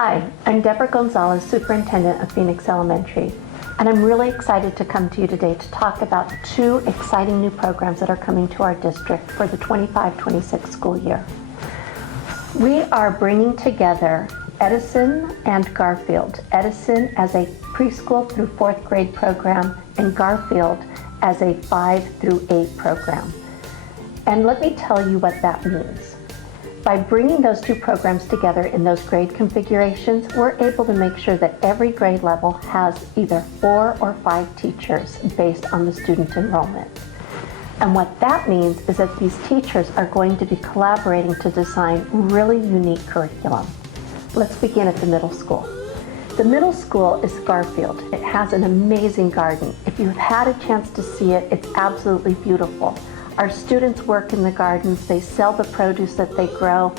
Hi, I'm Deborah Gonzalez, Superintendent of Phoenix Elementary, and I'm really excited to come to you today to talk about two exciting new programs that are coming to our district for the 25-26 school year. We are bringing together Edison and Garfield. Edison as a preschool through 4th grade program and Garfield as a 5 through 8 program. And let me tell you what that means. By bringing those two programs together in those grade configurations, we're able to make sure that every grade level has either 4 or 5 teachers based on the student enrollment. And what that means is that these teachers are going to be collaborating to design really unique curriculum. Let's begin at the middle school. The middle school is Garfield. It has an amazing garden. If you've had a chance to see it, it's absolutely beautiful. Our students work in the gardens, they sell the produce that they grow.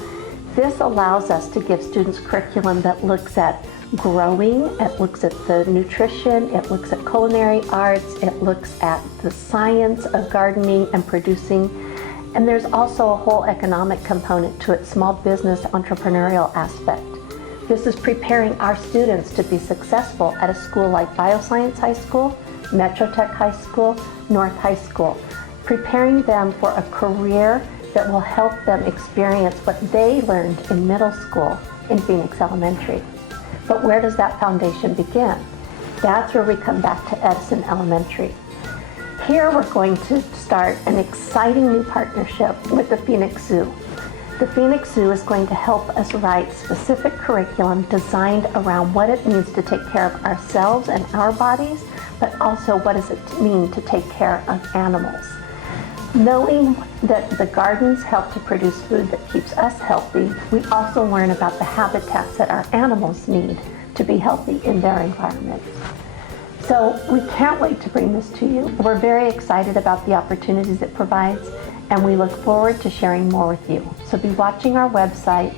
This allows us to give students curriculum that looks at growing, it looks at the nutrition, it looks at culinary arts, it looks at the science of gardening and producing. And there's also a whole economic component to it, small business entrepreneurial aspect. This is preparing our students to be successful at a school like Bioscience High School, Metro Tech High School, North High School, preparing them for a career that will help them experience what they learned in middle school in Phoenix Elementary. But where does that foundation begin? That's where we come back to Edison Elementary. Here we're going to start an exciting new partnership with the Phoenix Zoo. The Phoenix Zoo is going to help us write specific curriculum designed around what it means to take care of ourselves and our bodies, but also what does it mean to take care of animals. Knowing that the gardens help to produce food that keeps us healthy, we also learn about the habitats that our animals need to be healthy in their environments. So we can't wait to bring this to you. We're very excited about the opportunities it provides, and we look forward to sharing more with you. So be watching our websites,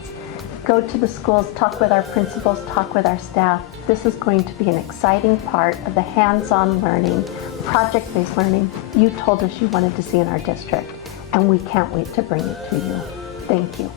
go to the schools, talk with our principals, talk with our staff. This is going to be an exciting part of the hands-on learning, project-based learning you told us you wanted to see in our district, and we can't wait to bring it to you. Thank you.